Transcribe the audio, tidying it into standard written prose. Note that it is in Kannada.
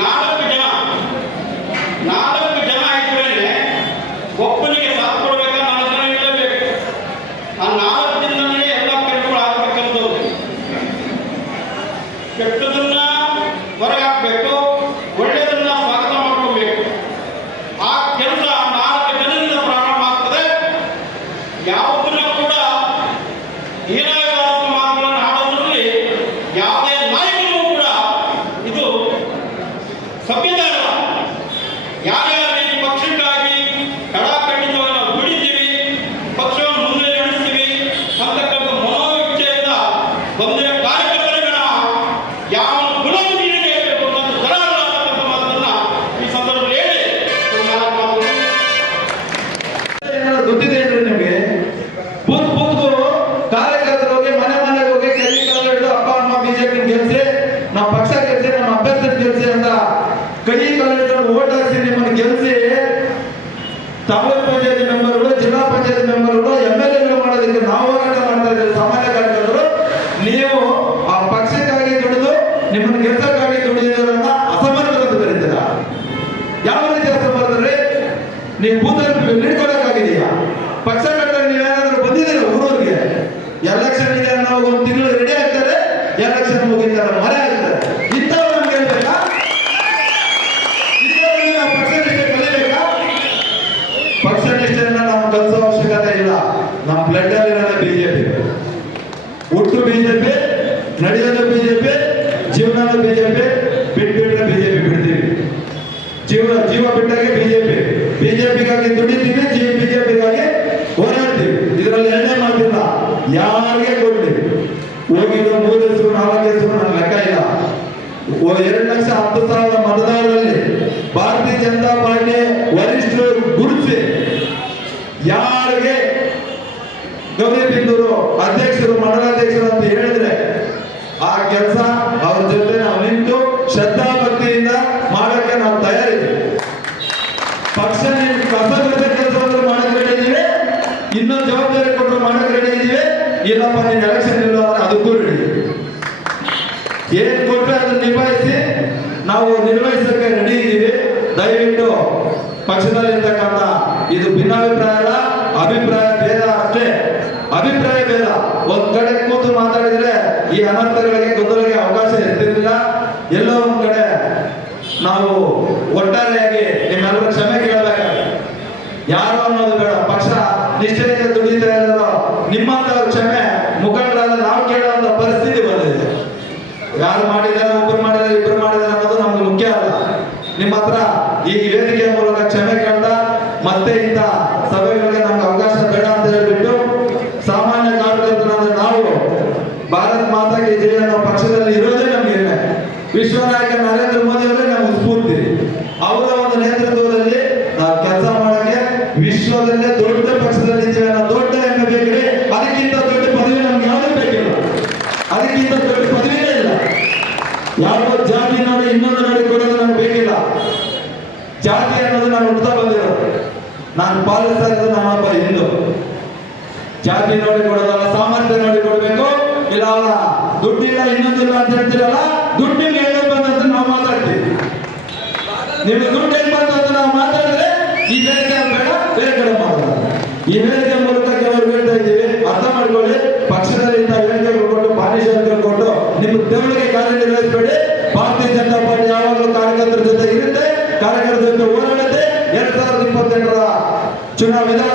ನಾಲ್ಕು ಜನ ಇದ್ರೇನೆ ಒಬ್ಬನಿಗೆ ಸಾಥ್ ಕೊಡ್ಬೇಕಾ 4 ಜನ ಇರಲೇಬೇಕು. ಆ 4 ಜನನೇ ಎಲ್ಲ ಕೆಲಸಗಳು ಆಗ್ಬೇಕಂತ ಕೆಟ್ಟದನ್ನ ಹೊರಗೆ ಹಾಕ್ಬೇಕು, ಒಳ್ಳೆಯದನ್ನ ಸ್ವಾಗತ ಮಾಡ್ಕೋಬೇಕು. ಆ ಕೆಲಸ 4 ಜನರಿಂದ ಪ್ರಾರಂಭ ಆಗ್ತದೆ. ಯಾವುದನ್ನ ಕೂಡ ಹೀನಾಯವಾದ ಮಾತುಗಳನ್ನು ಆಡೋದ್ರಲ್ಲಿ ಯಾವುದೇ ನಾಯಕರು ಕೂಡ ಇದು ಸಭ್ಯತೆ ಅಲ್ಲ. ಯಾರ್ಯಾರು ಈ ಪಕ್ಷಕ್ಕಾಗಿ ಕಡಾಖಂಡಿತವಾಗಿ ನಾವು ದುಡಿತೀವಿ, ಪಕ್ಷವನ್ನು ಮುಂದೆ ನಡೆಸ್ತೀವಿ ಅಂತಕ್ಕಂಥ ಮನೋಇಚ್ಛೆಯಿಂದ ಬಂದಿರೋ ಕಾರ್ಯಕರ್ತರುಗಳ ಯಾವ ಗುಣಮುಖಿಗೆ ಹೇಳಬೇಕು ಅಂತ ಜನ ಅಂತಕ್ಕಂಥ ಮಾತನ್ನ ಈ ಸಂದರ್ಭದಲ್ಲಿ ಹೇಳಿ ಗೊತ್ತಿದೆ ಅಂದ್ರೆ ನಿಮಗೆ ಬೂತ್ ಕಾರ್ಯಕರ್ತರು ಹೋಗಿ ಮನೆ ಮನೆಗೆ ಹೋಗಿ ಕೈ ಕಾಲು ಹಿಡಿದು ಅಪ್ಪ ಅಮ್ಮ ಬಿಜೆಪಿ ಗೆಲ್ಸಿ, ನಮ್ಮ ಪಕ್ಷ ಗೆಲ್ಸಿ, ನಮ್ಮ ಅಭ್ಯರ್ಥಿ ಗೆಲ್ಸಿ ಅಂತ ಕೈ ಕಾಲು ಹಿಡಿದು ಓಟ್ ಹಾಕಿಸಿ ನಿಮ್ಮನ್ನು ಗೆಲ್ಸಿ ತಾಲೂಕು ಪಂಚಾಯತಿ ಮೆಂಬರ್ಗಳು, ಜಿಲ್ಲಾ ಪಂಚಾಯತಿ ಮೆಂಬರ್ಗಳು, MLA ಮಾಡೋದಕ್ಕೆ ನಾವು ಹೋರಾಟ ಮಾಡ್ತಾ ಇದ್ದೀವಿ. ಸಾಮಾನ್ಯ ಕಾರ್ಯಕರ್ತರು ನೀವು ಆ ಪಕ್ಷಕ್ಕಾಗಿ ದುಡಿದು ನಿಮ್ಮನ್ನು ಗೆಲ್ಸಕ್ಕಾಗಿ ದುಡಿಯೋದನ್ನ ಅಸಮರ್ಥರಂತ ಕರೀತೀರ. ಯಾವ ರೀತಿ ಅಸಮರ್ಥರೇ? ನೀವು ಬೂತಲ್ಲಿ ಹಿಡ್ಕೊಳಕ್ಕಾಗಿದೆಯಾ? ಪಕ್ಷ ಕಟ್ಟಕ್ಕೆ ನೀವೇನಾದ್ರೂ ಬಂದಿದ್ದೀರ ಊರೂರಿಗೆ? ಎಲೆಕ್ಷನ್ ಇದೆ ಅನ್ನೋ ಒಂದು ತಿಂಗಳು ರೆಡಿ ಆಗ್ತಾರೆ, ಎಲೆಕ್ಷನ್ ಮುಗಿತಾರೆ ಮರೆ ಆಗ್ತಾರೆ. ಇಂಥವ್ರು ನಮ್ಗೆ ಹೇಳ್ಬೇಕಾ? ಇಂಥವ್ರಿಗೆ ನಾವು ಪಕ್ಷ ನಿಷ್ಠೆ ಕಲಿಬೇಕಾ? ಪಕ್ಷ ನಿಷ್ಠೆಯನ್ನ ನಾವು ಕಲಿಸೋ ಅವಶ್ಯಕತೆ ಇಲ್ಲ. ನಮ್ಮ ಬ್ಲಡ್ ಅಲ್ಲಿ ಇರೋದೇ ಬಿಜೆಪಿ. ಹುಟ್ಟು ಬಿಜೆಪಿ, ನಡೆಯೋದು ಬಿಜೆಪಿ, ಜೀವನದ ಬಿಜೆಪಿ. ಬಿಟ್ಬಿಟ್ರೆ ಬಿಜೆಪಿ ಬಿಡ್ತೀವಿ. ಜೀವ ಬಿಟ್ಟಾಗೆ ಬಿಜೆಪಿಗಾಗಿ ದುಡಿತೀವಿ, ಬಿಜೆಪಿಗಾಗಿ ಹೋರಾಡ್ತೀವಿ. ಇದರಲ್ಲಿ ಎರಡನೇ ಮಾತಿಲ್ಲ. ಯಾರಿಗೆ ಕೊಡ್ಲಿ ಹೋಗಿರೋ 3 ಹೆಸರು 4 ಹೆಸರು ನನ್ನ ಲೆಕ್ಕ ಇಲ್ಲ. 2,10,000 ಮತದಾರರಲ್ಲಿ ಭಾರತೀಯ ಜನತಾ ಪಾರ್ಟಿ ವರಿಷ್ಠರು ಗುರುತಿಸಿ ಯಾರಿಗೆ ಗೌರಿಬಿದನೂರು ಅಧ್ಯಕ್ಷರು, ಮಂಡಲಾಧ್ಯಕ್ಷರು ಅಂತ ಹೇಳಿದ್ರೆ ಆ ಕೆಲಸ ಅವ್ರ ಜೊತೆ ನಾವು ನಿಂತು ಶ್ರದ್ಧಾ ಭಕ್ತಿಯಿಂದ ಮಾಡೋಕ್ಕೆ ನಾವು ತಯಾರಿದ್ದೀವಿ. ಪಕ್ಷ ಕಸ ಬಿಡಿಸೋ ಕೆಲಸವನ್ನು ಮಾಡಕ್ಕೆ ರೆಡಿ ಇದೀವಿ, ಇನ್ನೊಂದು ಜವಾಬ್ದಾರಿ ಕೊಟ್ಟರು ಮಾಡಕ್ಕೆ ರೆಡಿ ಇದೀವಿ. ಇಲ್ಲಪ್ಪ ನೀನು ಎಲೆಕ್ಷನ್ ಇಲ್ಲ ಅಂದ್ರೆ ಅದಕ್ಕೂ ರೆಡಿ. ಏನ್ ಕೊಟ್ಟರೆ ಅದನ್ನು ನಿಭಾಯಿಸಿ ನಾವು ನಿರ್ವಹಿಸಕ್ಕೆ ರೆಡಿ ಇದ್ದೀವಿ. ದಯವಿಟ್ಟು ಪಕ್ಷದಲ್ಲಿರ್ತಕ್ಕಂಥ ಇದು ಭಿನ್ನಾಭಿಪ್ರಾಯ ಅಲ್ಲ, ಅಭಿಪ್ರಾಯ ಭೇದ ಅಷ್ಟೇ. ಅಭಿಪ್ರಾಯ ಭೇದ ಒಂದ್ ಕಡೆ ಕೂತು ಮಾತಾಡಿದ್ರೆ ಈ ಅನರ್ಥಗಳಿಗೆ ಗೊಂದಲಕ್ಕೆ ಅವಕಾಶ ಇರ್ತಿರ್ಲಿಲ್ಲ. ಎಲ್ಲೋ ಒಂದ್ ಕಡೆ ನಾವು ಒಟ್ಟಾರೆಯಾಗಿ ನಿಮ್ಮೆಲ್ಲರೂ ಕ್ಷಮೆ ಕೇಳಬೇಕಾಗುತ್ತೆ. ಯಾರು ಅನ್ನೋದು ಬೇಡ, ಪಕ್ಷ ನಿಷ್ಠೆಯಿಂದ ದುಡಿತಾ ಇದ್ದಾರೋ ನಿಮ್ಮಂತವ್ರ ಕ್ಷಮೆ ಮುಖಂಡರಾದ ನಾವು ಕೇಳುವಂತ ಪರಿಸ್ಥಿತಿ ಬಂದಿದೆ. ಯಾರು ಮಾಡಿದ್ದಾರೆ, ಒಬ್ಬರು ಮಾಡಿದ್ದಾರೆ, ಇಬ್ಬರು ಮಾಡಿದ್ದಾರೆ ಅನ್ನೋದು ನಮ್ಗೆ ಮುಖ್ಯ ಅಲ್ಲ. ನಿಮ್ಮ ಹತ್ರ ಈ ವೇದಿಕೆಯ ಮೂಲಕ ಕ್ಷಮೆ ಕೇಳ್ದ ಮತ್ತೆ ಇಂಥ ಸಭೆಗಳಿಗೆ ನಮ್ಗೆ ಅವಕಾಶ ಬೇಡ ಅಂತ ಹೇಳ್ಬಿಟ್ಟು ಸಾಮಾನ್ಯ ಕಾರ್ಯಕರ್ತರಾದ ನಾವು ಭಾರತ್ ಮಾತಾಗೆ ಜಯ ಅನ್ನೋ ಪಕ್ಷದಲ್ಲಿ ಇರೋದೇ ನಮ್ಗೆ ಹೆಮ್ಮೆ. ವಿಶ್ವ ನಾಯಕ ನರೇಂದ್ರ ಮೋದಿ ಅವರೇ ನಮ್ಗೆ ಸ್ಫೂರ್ತಿ. ಅವರ ಒಂದು ನೇತೃತ್ವದಲ್ಲಿ ನಾವು ಕೆಲಸ ಮಾಡಕ್ಕೆ ವಿಶ್ವದಲ್ಲೇ ದೊಡ್ಡ ಪಕ್ಷದಲ್ಲಿ ಇದ್ದೇವೆ ಅನ್ನೋ ದೊಡ್ಡ ಹೆಮ್ಮೆ ಬೇಕ್ರಿ. ಅದಕ್ಕಿಂತ ದೊಡ್ಡ ಪದವಿ ನಮ್ಗೆ ಯಾವುದೂ ಬೇಕಿಲ್ಲ. ಅದಕ್ಕಿಂತ ದೊಡ್ಡ ಪದವಿನೇ ಇಲ್ಲ. ಯಾವ ಜಾತಿ ನೋಡಿ ಇನ್ನೊಂದು ನೋಡಿ ಕೊಡೋದು ನಮ್ಗೆ ಬೇಕಿಲ್ಲ. ಜಾತಿ ಅನ್ನೋದು ನಾನು ಹುಡ್ತಾ ಬಂದಿರೋದು, ನಾನು ಪಾಲಿಸ್ತಾ ಇರೋದು ನಾನೊಬ್ಬ ಹಿಂದೂ. ಜಾತಿ ನೋಡಿ ಕೊಡೋದಲ್ಲ, ಸಾಮರ್ಥ್ಯ ನೋಡಿ ಕೊಡ್ಬೇಕು. ಇಲ್ಲ ಅವರ ದುಡ್ಡಿಲ್ಲ ಇನ್ನೊಂದಿಲ್ಲ ಅಂತ ಹೇಳ್ತೀರಲ್ಲ, ದುಡ್ಡಿಗೆ ಹೇಗೆ ಬಂದಂತ ನಾವು ಮಾತಾಡ್ತೀವಿ. ನಿಮ್ಗೆ ದುಡ್ಡು ಹೆಂಗ್ ಬಂತು ಅಂತ ನಾವು ಮಾತಾಡಿದ್ರೆ ಈ ವೇದಿಕೆ ಬೇಡ, ಬೇರೆ ಕಡೆ ಮಾಡೋಣ. ಈ ವೇದಿಕೆ ಮೂಲಕ ಕೆಲವರು ಹೇಳ್ತಾ ಇದ್ದೀವಿ, ಅರ್ಥ ಮಾಡ್ಕೊಳ್ಳಿ. ಪಕ್ಷದಲ್ಲಿ ಇಂಥ ವೇದಿಕೆಗಳು ಕೊಟ್ಟು ಪಾಲಿಶನ್ಗಳು ಕೊಟ್ಟು ನಿಮ್ಮ ದೇವರಿಗೆ ಕಾರ್ಯನಿರ್ವಹಿಸಬೇಡಿ. ಭಾರತೀಯ ಜನತಾ ಪಾರ್ಟಿ ಯಾವಾಗಲೂ ಕಾರ್ಯಕರ್ತರ ಜೊತೆ ಇರುತ್ತೆ, ಕಾರ್ಯಕರ್ತರ ಜೊತೆ ಹೋರಾಡುತ್ತೆ. 2028ರ ವಿಧಾನ